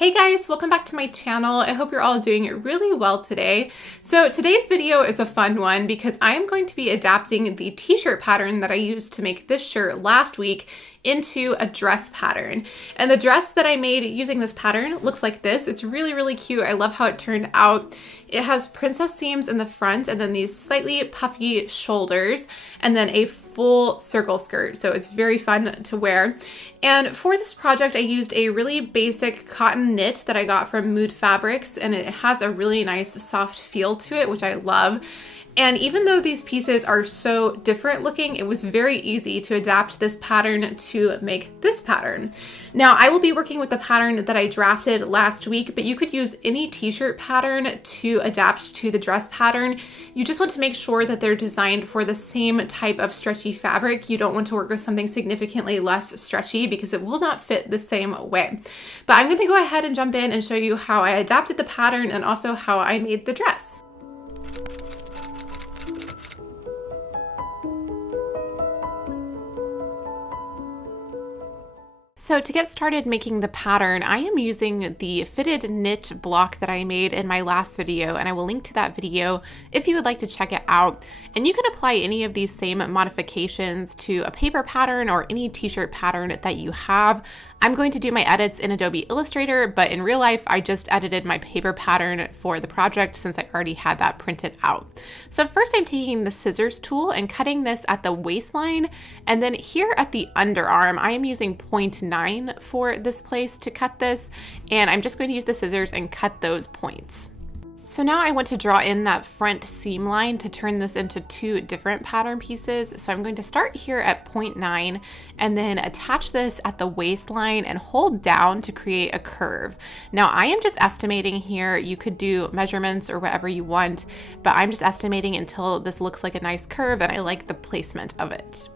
Hey guys, welcome back to my channel. I hope you're all doing really well today. So today's video is a fun one because I am going to be adapting the t-shirt pattern that I used to make this shirt last week into a dress pattern. And the dress that I made using this pattern looks like this. It's really, really cute. I love how it turned out. It has princess seams in the front and then these slightly puffy shoulders and then a full circle skirt. So it's very fun to wear. And for this project, I used a really basic cotton knit that I got from Mood Fabrics, and it has a really nice soft feel to it, which I love. And even though these pieces are so different looking, it was very easy to adapt this pattern to make this pattern. Now, I will be working with the pattern that I drafted last week, but you could use any t-shirt pattern to adapt to the dress pattern. You just want to make sure that they're designed for the same type of stretchy fabric. You don't want to work with something significantly less stretchy because it will not fit the same way. But I'm going to go ahead and jump in and show you how I adapted the pattern and also how I made the dress. So to get started making the pattern, I am using the fitted knit block that I made in my last video, and I will link to that video if you would like to check it out. And you can apply any of these same modifications to a paper pattern or any t-shirt pattern that you have. I'm going to do my edits in Adobe Illustrator, but in real life, I just edited my paper pattern for the project since I already had that printed out. So first I'm taking the scissors tool and cutting this at the waistline, and then here at the underarm, I am using 0.9 for this place to cut this, and I'm just going to use the scissors and cut those points. So now I want to draw in that front seam line to turn this into two different pattern pieces. So I'm going to start here at 0.9 and then attach this at the waistline and hold down to create a curve. Now I am just estimating here. You could do measurements or whatever you want, but I'm just estimating until this looks like a nice curve and I like the placement of it.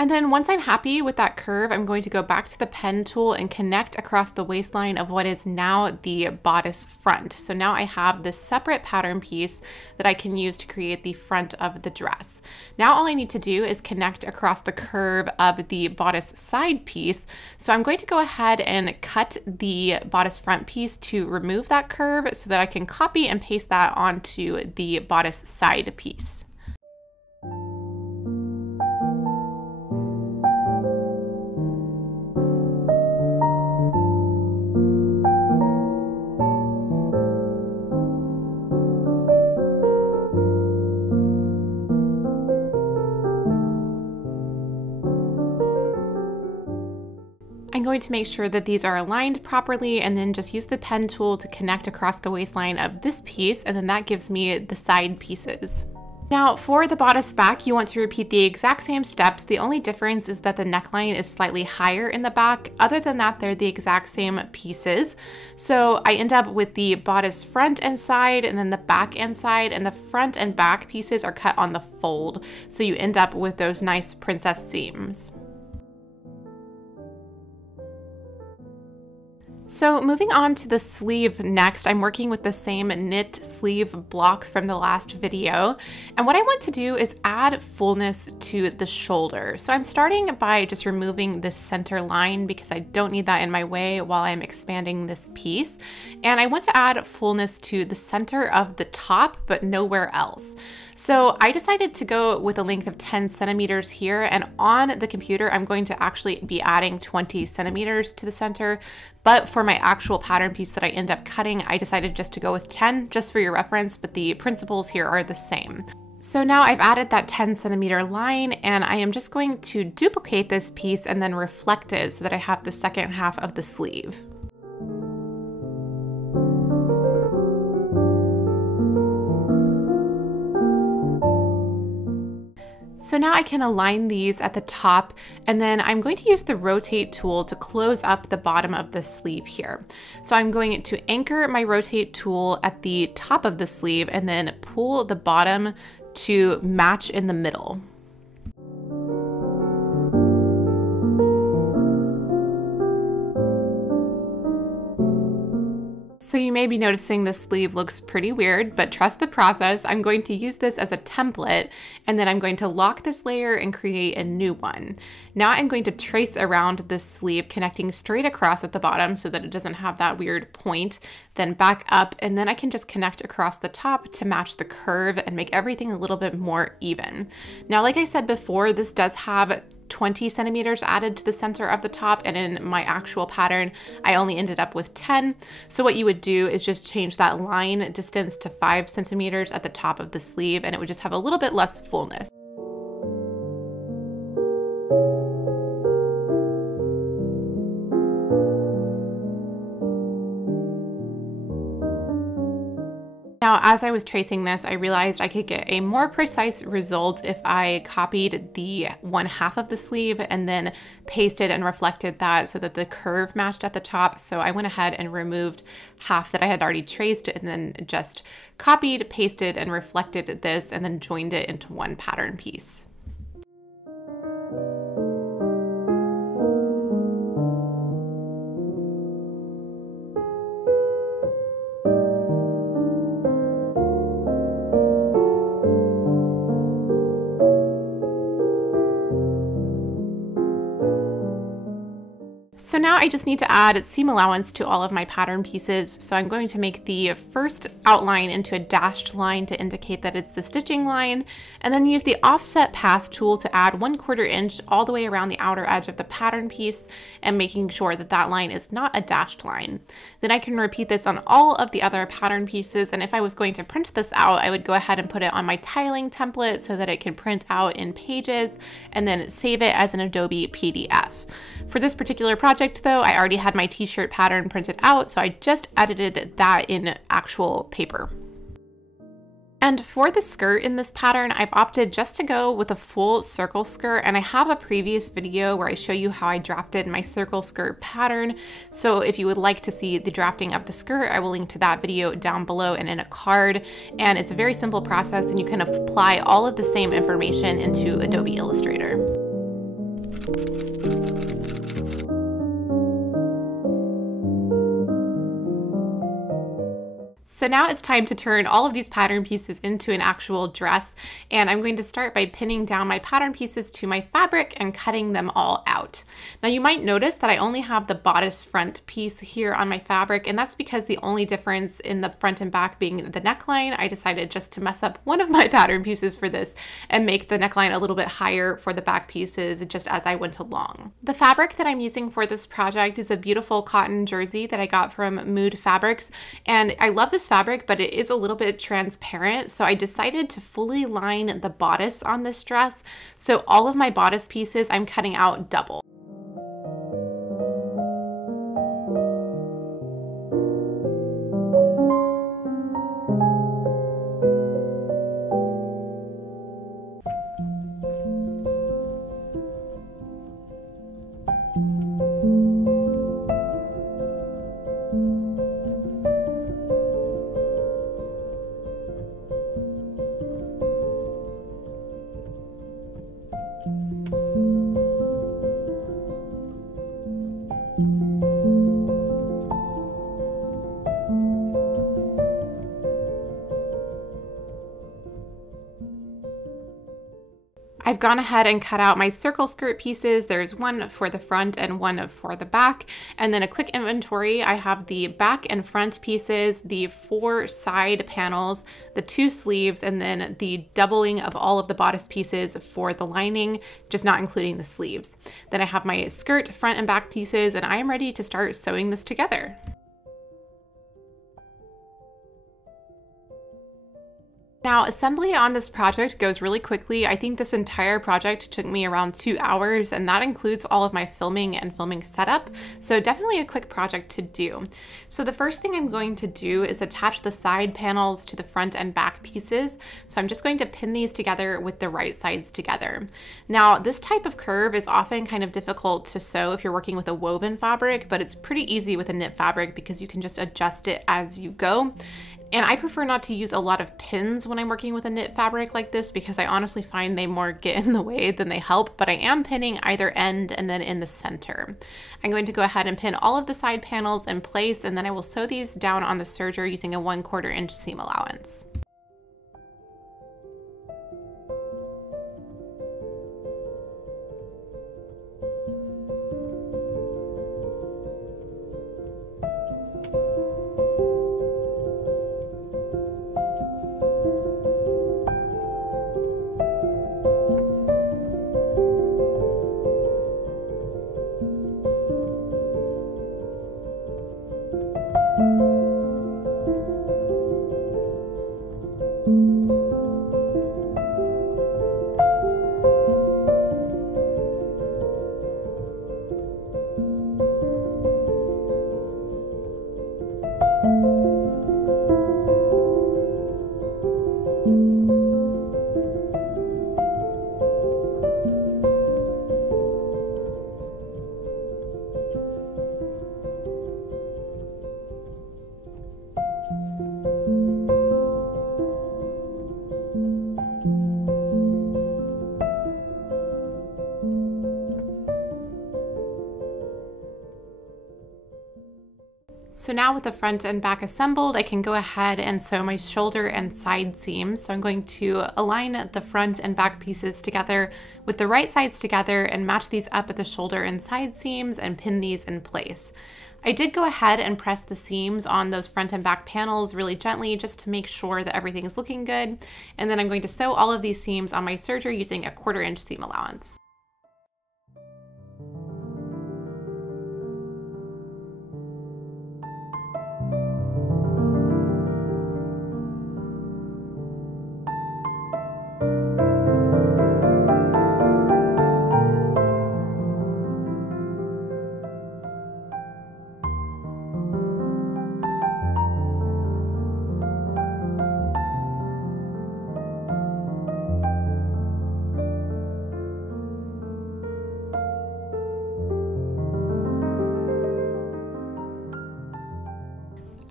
And then once I'm happy with that curve, I'm going to go back to the pen tool and connect across the waistline of what is now the bodice front. So now I have this separate pattern piece that I can use to create the front of the dress. Now all I need to do is connect across the curve of the bodice side piece. So I'm going to go ahead and cut the bodice front piece to remove that curve so that I can copy and paste that onto the bodice side piece. I'm going to make sure that these are aligned properly and then just use the pen tool to connect across the waistline of this piece, and then that gives me the side pieces. Now for the bodice back, you want to repeat the exact same steps. The only difference is that the neckline is slightly higher in the back. Other than that, they're the exact same pieces. So I end up with the bodice front and side and then the back and side, and the front and back pieces are cut on the fold. So you end up with those nice princess seams. So moving on to the sleeve next, I'm working with the same knit sleeve block from the last video. And what I want to do is add fullness to the shoulder. So I'm starting by just removing this center line because I don't need that in my way while I'm expanding this piece. And I want to add fullness to the center of the top, but nowhere else. So I decided to go with a length of 10 centimeters here, and on the computer, I'm going to actually be adding 20 centimeters to the center. But for my actual pattern piece that I end up cutting, I decided just to go with 10, just for your reference, but the principles here are the same. So now I've added that 10 centimeter line, and I am just going to duplicate this piece and then reflect it so that I have the second half of the sleeve. So now I can align these at the top, and then I'm going to use the rotate tool to close up the bottom of the sleeve here. So I'm going to anchor my rotate tool at the top of the sleeve and then pull the bottom to match in the middle. So you may be noticing this sleeve looks pretty weird, but trust the process. I'm going to use this as a template, and then I'm going to lock this layer and create a new one. Now I'm going to trace around this sleeve, connecting straight across at the bottom so that it doesn't have that weird point, then back up, and then I can just connect across the top to match the curve and make everything a little bit more even. Now, like I said before, this does have 20 centimeters added to the center of the top, and in my actual pattern I only ended up with 10. So what you would do is just change that line distance to 5 centimeters at the top of the sleeve, and it would just have a little bit less fullness. Now, as I was tracing this, I realized I could get a more precise result if I copied the 1/2 of the sleeve and then pasted and reflected that so that the curve matched at the top. So I went ahead and removed half that I had already traced and then just copied, pasted, and reflected this and then joined it into one pattern piece. So now I just need to add seam allowance to all of my pattern pieces. So I'm going to make the first outline into a dashed line to indicate that it's the stitching line, and then use the offset path tool to add 1/4 inch all the way around the outer edge of the pattern piece and making sure that that line is not a dashed line. Then I can repeat this on all of the other pattern pieces, and if I was going to print this out, I would go ahead and put it on my tiling template so that it can print out in Pages and then save it as an Adobe PDF. For this particular project though, I already had my t-shirt pattern printed out, so I just edited that in actual paper. And for the skirt in this pattern, I've opted just to go with a full circle skirt, and I have a previous video where I show you how I drafted my circle skirt pattern. So if you would like to see the drafting of the skirt, I will link to that video down below and in a card. And it's a very simple process, and you can apply all of the same information into Adobe Illustrator. So now it's time to turn all of these pattern pieces into an actual dress, and I'm going to start by pinning down my pattern pieces to my fabric and cutting them all out. Now you might notice that I only have the bodice front piece here on my fabric, and that's because the only difference in the front and back being the neckline, I decided just to mess up one of my pattern pieces for this and make the neckline a little bit higher for the back pieces just as I went along. The fabric that I'm using for this project is a beautiful cotton jersey that I got from Mood Fabrics, and I love this fabric, but it is a little bit transparent, so I decided to fully line the bodice on this dress. So all of my bodice pieces I'm cutting out double. I've gone ahead and cut out my circle skirt pieces. There's one for the front and one for the back. And then a quick inventory. I have the back and front pieces, the 4 side panels, the 2 sleeves, and then the doubling of all of the bodice pieces for the lining, just not including the sleeves. Then I have my skirt front and back pieces, and I am ready to start sewing this together. Now, assembly on this project goes really quickly. I think this entire project took me around 2 hours, and that includes all of my filming and filming setup. So definitely a quick project to do. So the first thing I'm going to do is attach the side panels to the front and back pieces. So I'm just going to pin these together with the right sides together. Now, this type of curve is often kind of difficult to sew if you're working with a woven fabric, but it's pretty easy with a knit fabric because you can just adjust it as you go. And I prefer not to use a lot of pins when I'm working with a knit fabric like this because I honestly find they more get in the way than they help, but I am pinning either end and then in the center. I'm going to go ahead and pin all of the side panels in place, and then I will sew these down on the serger using a 1/4 inch seam allowance. So now with the front and back assembled, I can go ahead and sew my shoulder and side seams. So I'm going to align the front and back pieces together with the right sides together and match these up at the shoulder and side seams and pin these in place. I did go ahead and press the seams on those front and back panels really gently just to make sure that everything is looking good. And then I'm going to sew all of these seams on my serger using a 1/4 inch seam allowance.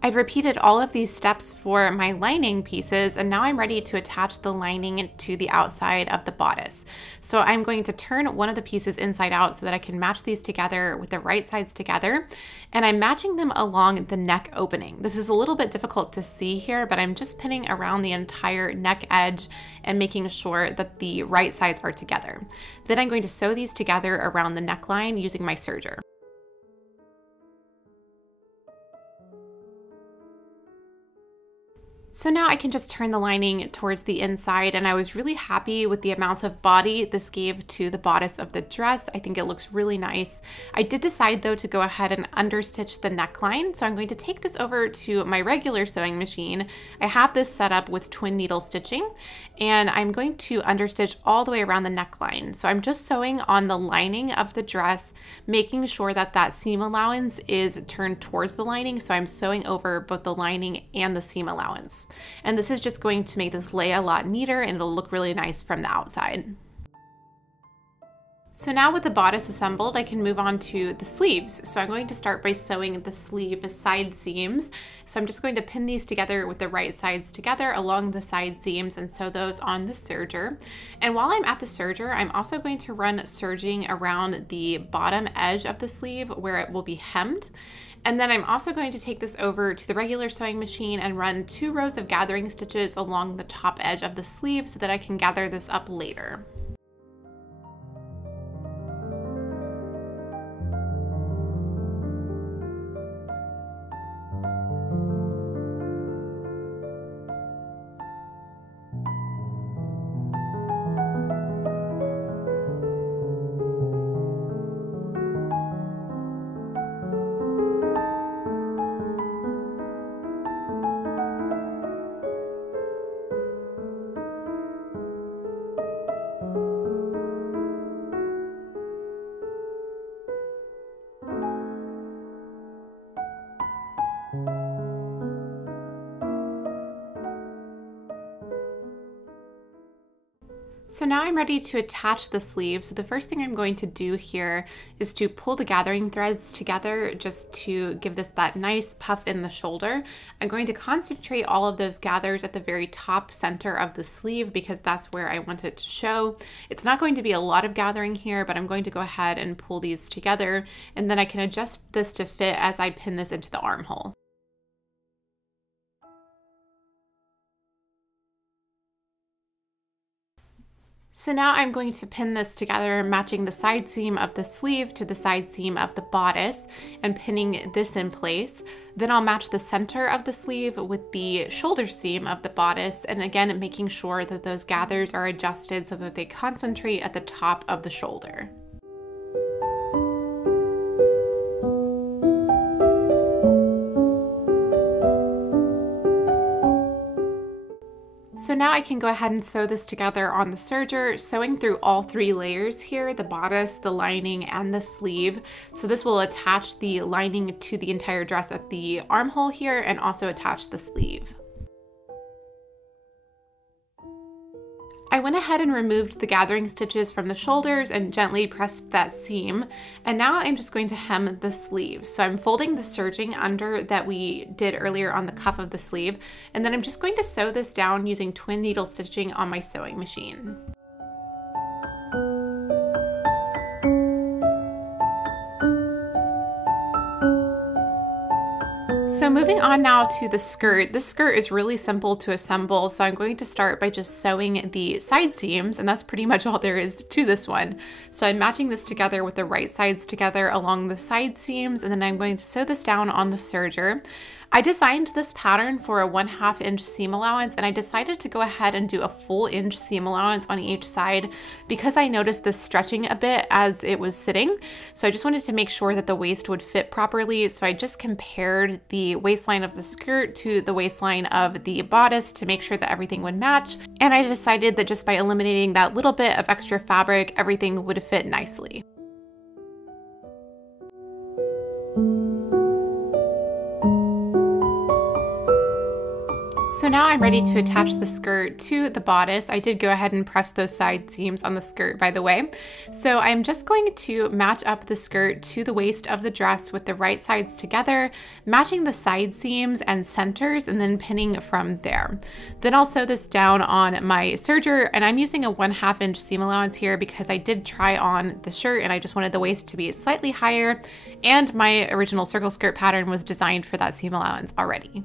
I've repeated all of these steps for my lining pieces, and now I'm ready to attach the lining to the outside of the bodice. So I'm going to turn one of the pieces inside out so that I can match these together with the right sides together, and I'm matching them along the neck opening. This is a little bit difficult to see here, but I'm just pinning around the entire neck edge and making sure that the right sides are together. Then I'm going to sew these together around the neckline using my serger. So now I can just turn the lining towards the inside, and I was really happy with the amounts of body this gave to the bodice of the dress. I think it looks really nice. I did decide though to go ahead and understitch the neckline, so I'm going to take this over to my regular sewing machine. I have this set up with twin needle stitching, and I'm going to understitch all the way around the neckline. So I'm just sewing on the lining of the dress, making sure that that seam allowance is turned towards the lining, so I'm sewing over both the lining and the seam allowance. And this is just going to make this lay a lot neater, and it'll look really nice from the outside. So now with the bodice assembled, I can move on to the sleeves. So I'm going to start by sewing the sleeve side seams. So I'm just going to pin these together with the right sides together along the side seams and sew those on the serger. And while I'm at the serger, I'm also going to run serging around the bottom edge of the sleeve where it will be hemmed. And then I'm also going to take this over to the regular sewing machine and run 2 rows of gathering stitches along the top edge of the sleeve so that I can gather this up later. So now I'm ready to attach the sleeve. So the first thing I'm going to do here is to pull the gathering threads together just to give this that nice puff in the shoulder. I'm going to concentrate all of those gathers at the very top center of the sleeve because that's where I want it to show. It's not going to be a lot of gathering here, but I'm going to go ahead and pull these together, and then I can adjust this to fit as I pin this into the armhole. So now I'm going to pin this together, matching the side seam of the sleeve to the side seam of the bodice and pinning this in place. Then I'll match the center of the sleeve with the shoulder seam of the bodice, and again, making sure that those gathers are adjusted so that they concentrate at the top of the shoulder. So now I can go ahead and sew this together on the serger, sewing through all 3 layers here, the bodice, the lining, and the sleeve. So this will attach the lining to the entire dress at the armhole here and also attach the sleeve. I went ahead and removed the gathering stitches from the shoulders and gently pressed that seam. And now I'm just going to hem the sleeves. So I'm folding the serging under that we did earlier on the cuff of the sleeve. And then I'm just going to sew this down using twin needle stitching on my sewing machine. So moving on now to the skirt. This skirt is really simple to assemble, so I'm going to start by just sewing the side seams, and that's pretty much all there is to this one. So I'm matching this together with the right sides together along the side seams, and then I'm going to sew this down on the serger. I designed this pattern for a 1/2 inch seam allowance, and I decided to go ahead and do a full inch seam allowance on each side because I noticed this stretching a bit as it was sitting. So I just wanted to make sure that the waist would fit properly. So I just compared the waistline of the skirt to the waistline of the bodice to make sure that everything would match. And I decided that just by eliminating that little bit of extra fabric, everything would fit nicely. So now I'm ready to attach the skirt to the bodice. I did go ahead and press those side seams on the skirt, by the way. So I'm just going to match up the skirt to the waist of the dress with the right sides together, matching the side seams and centers, and then pinning from there. Then I'll sew this down on my serger, and I'm using a 1/2 inch seam allowance here because I did try on the shirt and I just wanted the waist to be slightly higher, and my original circle skirt pattern was designed for that seam allowance already.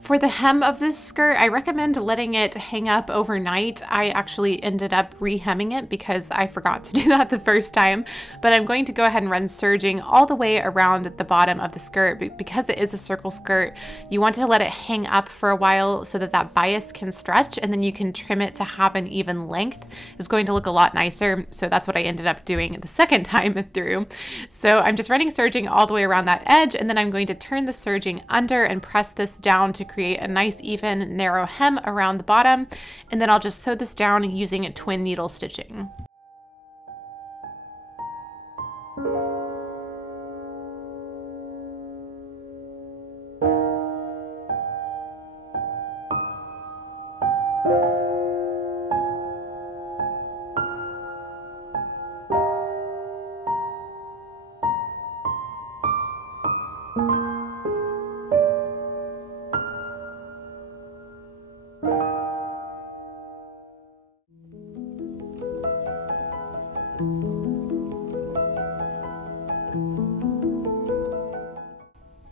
For the hem of this skirt, I recommend letting it hang up overnight. I actually ended up re-hemming it because I forgot to do that the first time, but I'm going to go ahead and run serging all the way around the bottom of the skirt. Because it is a circle skirt, you want to let it hang up for a while so that that bias can stretch, and then you can trim it to have an even length. It's going to look a lot nicer, so that's what I ended up doing the second time through. So I'm just running serging all the way around that edge, and then I'm going to turn the serging under and press this down to create a nice even narrow hem around the bottom, and then I'll just sew this down using twin needle stitching.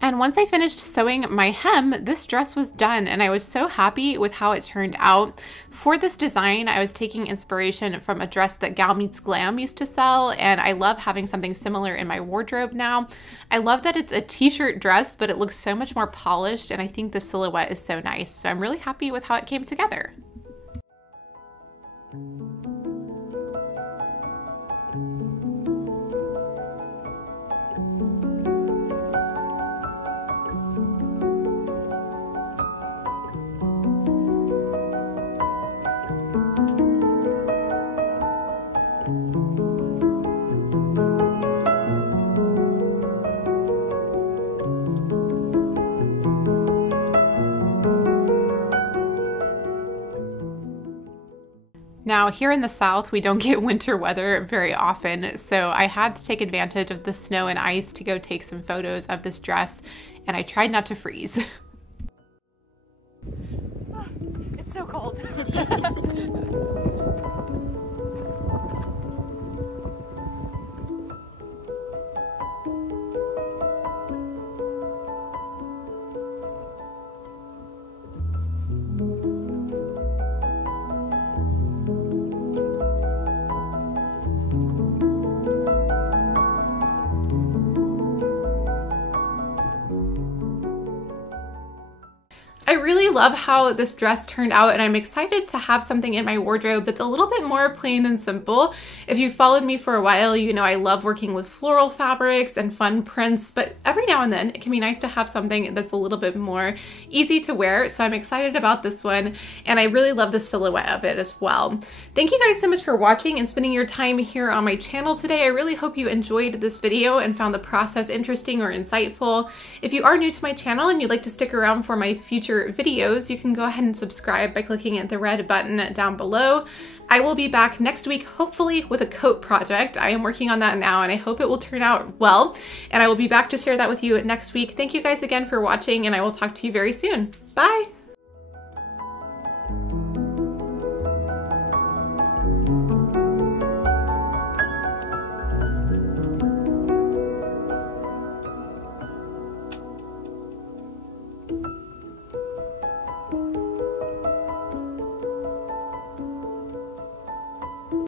And once I finished sewing my hem, this dress was done, and I was so happy with how it turned out. For this design, I was taking inspiration from a dress that Gal Meets Glam used to sell, and I love having something similar in my wardrobe now. I love that it's a t-shirt dress, but it looks so much more polished, and I think the silhouette is so nice. So I'm really happy with how it came together. Now, here in the South, we don't get winter weather very often, so I had to take advantage of the snow and ice to go take some photos of this dress, and I tried not to freeze. It's so cold. I really love how this dress turned out, and I'm excited to have something in my wardrobe that's a little bit more plain and simple. If you've followed me for a while, you know I love working with floral fabrics and fun prints, but every now and then it can be nice to have something that's a little bit more easy to wear. So I'm excited about this one, and I really love the silhouette of it as well. Thank you guys so much for watching and spending your time here on my channel today. I really hope you enjoyed this video and found the process interesting or insightful. If you are new to my channel and you'd like to stick around for my future videos, you can go ahead and subscribe by clicking the red button down below. I will be back next week, hopefully with a coat project. I am working on that now, and I hope it will turn out well, and I will be back to share that with you next week. Thank you guys again for watching, and I will talk to you very soon. Bye!